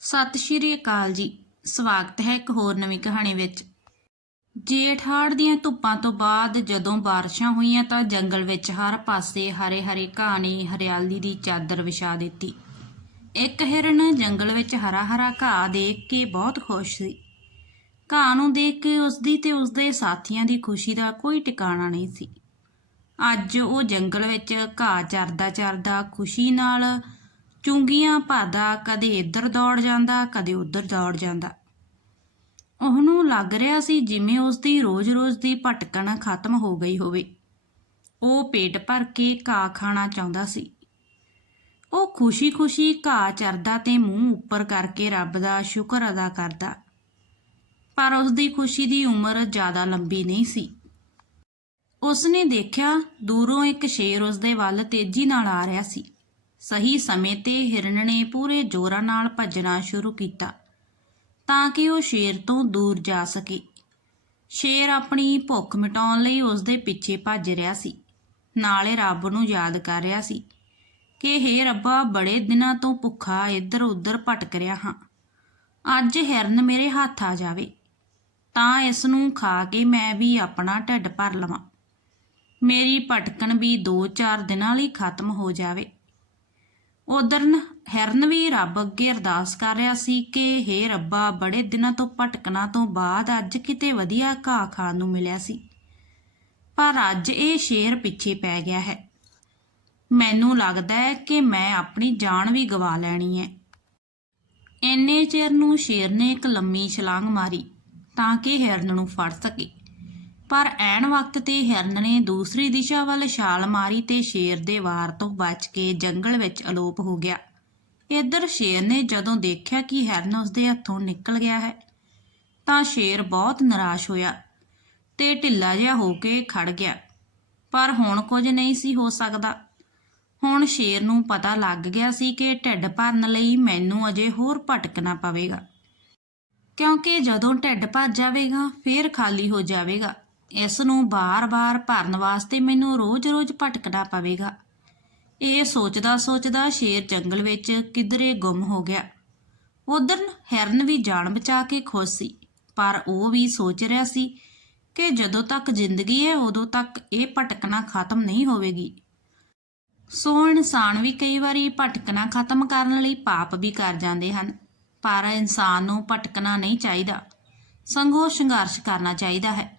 ਸਤਿ ਸ਼੍ਰੀ ਅਕਾਲ ਜੀ। ਸਵਾਗਤ ਹੈ ਇੱਕ ਹੋਰ ਨਵੀਂ ਕਹਾਣੀ ਵਿੱਚ। ਜੇਠ ਹਾੜ ਦੀਆਂ ਧੁੱਪਾਂ ਤੋਂ ਬਾਅਦ ਜਦੋਂ ਬਾਰਿਸ਼ਾਂ ਹੋਈਆਂ ਤਾਂ ਜੰਗਲ ਵਿੱਚ ਹਰ ਪਾਸੇ ਹਰੇ ਹਰੇ ਘਾਹ ਨੇ ਹਰਿਆਲੀ ਦੀ ਚਾਦਰ ਵਿਛਾ ਦਿੱਤੀ। ਇੱਕ ਹਿਰਨ ਜੰਗਲ ਵਿੱਚ ਹਰਾ ਹਰਾ ਘਾਹ ਦੇਖ ਕੇ ਬਹੁਤ ਖੁਸ਼ ਸੀ। ਘਾਹ ਨੂੰ ਦੇਖ ਕੇ ਉਸਦੀ ਤੇ ਉਸਦੇ ਸਾਥੀਆਂ ਦੀ ਖੁਸ਼ੀ ਦਾ ਕੋਈ ਟਿਕਾਣਾ ਨਹੀਂ ਸੀ। ਅੱਜ ਉਹ ਜੰਗਲ ਵਿੱਚ ਘਾਹ ਚਰਦਾ ਚਰਦਾ ਖੁਸ਼ੀ ਨਾਲ ਚੁੰਗੀਆਂ ਭਾਦਾ ਕਦੇ ਇੱਧਰ ਦੌੜ ਜਾਂਦਾ, ਕਦੇ ਉੱਧਰ ਦੌੜ ਜਾਂਦਾ। ਉਹਨੂੰ ਲੱਗ ਰਿਹਾ ਸੀ ਜਿਵੇਂ ਉਸ ਦੀ ਰੋਜ਼-ਰੋਜ਼ ਦੀ ਭਟਕਣ ਖਤਮ ਹੋ ਗਈ ਹੋਵੇ। ਉਹ ਪੇਟ ਭਰ ਕੇ ਘਾਹ ਖਾਣਾ ਚਾਹੁੰਦਾ ਸੀ। ਉਹ ਖੁਸ਼ੀ-ਖੁਸ਼ੀ ਘਾਹ ਚਰਦਾ ਤੇ ਮੂੰਹ ਉੱਪਰ ਕਰਕੇ ਰੱਬ ਦਾ ਸ਼ੁਕਰ ਅਦਾ ਕਰਦਾ। ਪਰ ਉਸ ਦੀ ਖੁਸ਼ੀ ਦੀ ਉਮਰ ਜ਼ਿਆਦਾ ਲੰਬੀ ਨਹੀਂ ਸੀ। ਉਸਨੇ ਦੇਖਿਆ ਦੂਰੋਂ ਇੱਕ ਸ਼ੇਰ ਉਸਦੇ ਵੱਲ ਤੇਜ਼ੀ ਨਾਲ ਆ ਰਿਹਾ ਸੀ। ਸਹੀ ਸਮੇਂ ਤੇ ਹਿਰਨ ਨੇ ਪੂਰੇ ਜ਼ੋਰਾਂ ਨਾਲ ਭੱਜਣਾ ਸ਼ੁਰੂ ਕੀਤਾ ਤਾਂ ਕਿ ਉਹ ਸ਼ੇਰ ਤੋਂ ਦੂਰ ਜਾ ਸਕੇ। ਸ਼ੇਰ ਆਪਣੀ ਭੁੱਖ ਮਿਟਾਉਣ ਲਈ ਉਸਦੇ ਪਿੱਛੇ ਭੱਜ ਰਿਹਾ ਸੀ। ਨਾਲੇ ਰੱਬ ਨੂੰ ਯਾਦ ਕਰ ਰਿਹਾ ਸੀ ਕਿ, ਹੇ ਰੱਬਾ, ਬੜੇ ਦਿਨਾਂ ਤੋਂ ਭੁੱਖਾ ਇੱਧਰ ਉੱਧਰ ਭਟਕ ਰਿਹਾ ਹਾਂ। ਅੱਜ ਹਿਰਨ ਮੇਰੇ ਹੱਥ ਆ ਜਾਵੇ, ਤਾਂ ਇਸ ਨੂੰ ਖਾ ਕੇ ਮੈਂ ਵੀ ਆਪਣਾ ਢਿੱਡ ਭਰ ਲਵਾਂ। ਮੇਰੀ ਭਟਕਣ ਵੀ 2-4 ਦਿਨਾਂ ਲਈ ਖਤਮ ਹੋ ਜਾਵੇ। ਉਧਰ ਹਿਰਨ ਵੀ ਰੱਬ ਅੱਗੇ ਅਰਦਾਸ ਕਰ ਰਿਹਾ ਸੀ ਕਿ हे ਰੱਬਾ, ਬੜੇ ਦਿਨਾਂ ਤੋਂ ਭਟਕਣਾ ਤੋਂ ਬਾਅਦ ਅੱਜ ਕਿਤੇ ਵਧੀਆ ਘਾਹ ਖਾਣ ਨੂੰ ਮਿਲਿਆ ਸੀ। ਪਰ ਅੱਜ ਇਹ ਸ਼ੇਰ ਪਿੱਛੇ ਪੈ ਗਿਆ ਹੈ। ਮੈਨੂੰ ਲੱਗਦਾ ਹੈ ਕਿ ਮੈਂ ਆਪਣੀ ਜਾਨ ਵੀ ਗਵਾ ਲੈਣੀ ਹੈ। ਇੰਨੇ ਚਿਰ ਨੂੰ ਸ਼ੇਰ ਨੇ ਇੱਕ ਲੰਮੀ ਛਲਾਂਗ ਮਾਰੀ ਤਾਂ ਕਿ ਹਿਰਨ ਨੂੰ ਫੜ ਸਕੇ। ਪਰ ਐਨ ਵਕਤ ਤੇ ਹਿਰਨ ਨੇ ਦੂਸਰੀ ਦਿਸ਼ਾ ਵੱਲ ਛਾਲ ਮਾਰੀ ਤੇ ਸ਼ੇਰ ਦੇ ਵਾਰ ਤੋਂ ਬਚ ਕੇ ਜੰਗਲ ਵਿੱਚ ਅਲੋਪ ਹੋ ਗਿਆ। ਇੱਧਰ ਸ਼ੇਰ ਨੇ ਜਦੋਂ ਦੇਖਿਆ ਕਿ ਹਿਰਨ ਉਸਦੇ ਹੱਥੋਂ ਨਿਕਲ ਗਿਆ ਹੈ, ਤਾਂ ਸ਼ੇਰ ਬਹੁਤ ਨਿਰਾਸ਼ ਹੋਇਆ ਤੇ ਢਿੱਲਾ ਜਿਹਾ ਹੋ ਕੇ ਖੜ ਗਿਆ। ਪਰ ਹੁਣ ਕੁਝ ਨਹੀਂ ਸੀ ਹੋ ਸਕਦਾ। ਹੁਣ ਸ਼ੇਰ ਨੂੰ ਪਤਾ ਲੱਗ ਗਿਆ ਸੀ ਕਿ ਢਿੱਡ ਭਰਨ ਲਈ ਮੈਨੂੰ ਅਜੇ ਹੋਰ ਭਟਕਣਾ ਪਵੇਗਾ। ਕਿਉਂਕਿ ਜਦੋਂ ਢਿੱਡ ਭਰ ਜਾਵੇਗਾ, ਫੇਰ ਖਾਲੀ ਹੋ ਜਾਵੇਗਾ। ਇਸ ਨੂੰ ਬਾਰ-ਬਾਰ ਭਰਨ ਵਾਸਤੇ ਮੈਨੂੰ ਰੋਜ਼-ਰੋਜ਼ ਭਟਕਣਾ ਪਵੇਗਾ। ਇਹ ਸੋਚਦਾ ਸੋਚਦਾ ਸ਼ੇਰ ਜੰਗਲ ਵਿੱਚ ਕਿਧਰੇ ਗੁੰਮ ਹੋ ਗਿਆ। ਉਧਰ ਹਿਰਨ ਵੀ ਜਾਨ ਬਚਾ ਕੇ ਖੁਸ਼ ਸੀ, ਪਰ ਉਹ ਵੀ ਸੋਚ ਰਿਹਾ ਸੀ ਕਿ ਜਦੋਂ ਤੱਕ ਜ਼ਿੰਦਗੀ ਹੈ, ਉਦੋਂ ਤੱਕ ਇਹ ਭਟਕਣਾ ਖਤਮ ਨਹੀਂ ਹੋਵੇਗੀ। ਸੋ ਇਨਸਾਨ ਵੀ ਕਈ ਵਾਰੀ ਭਟਕਣਾ ਖਤਮ ਕਰਨ ਲਈ ਪਾਪ ਵੀ ਕਰ ਜਾਂਦੇ ਹਨ, ਪਰ ਇਨਸਾਨ ਨੂੰ ਭਟਕਣਾ ਨਹੀਂ ਚਾਹੀਦਾ। ਸੰਘੋ ਸੰਘਰਸ਼ ਕਰਨਾ ਚਾਹੀਦਾ ਹੈ।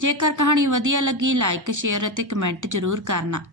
ਜੇਕਰ ਕਹਾਣੀ ਵਧੀਆ ਲੱਗੀ ਲਾਈਕ ਸ਼ੇਅਰ ਅਤੇ ਕਮੈਂਟ ਜ਼ਰੂਰ ਕਰਨਾ।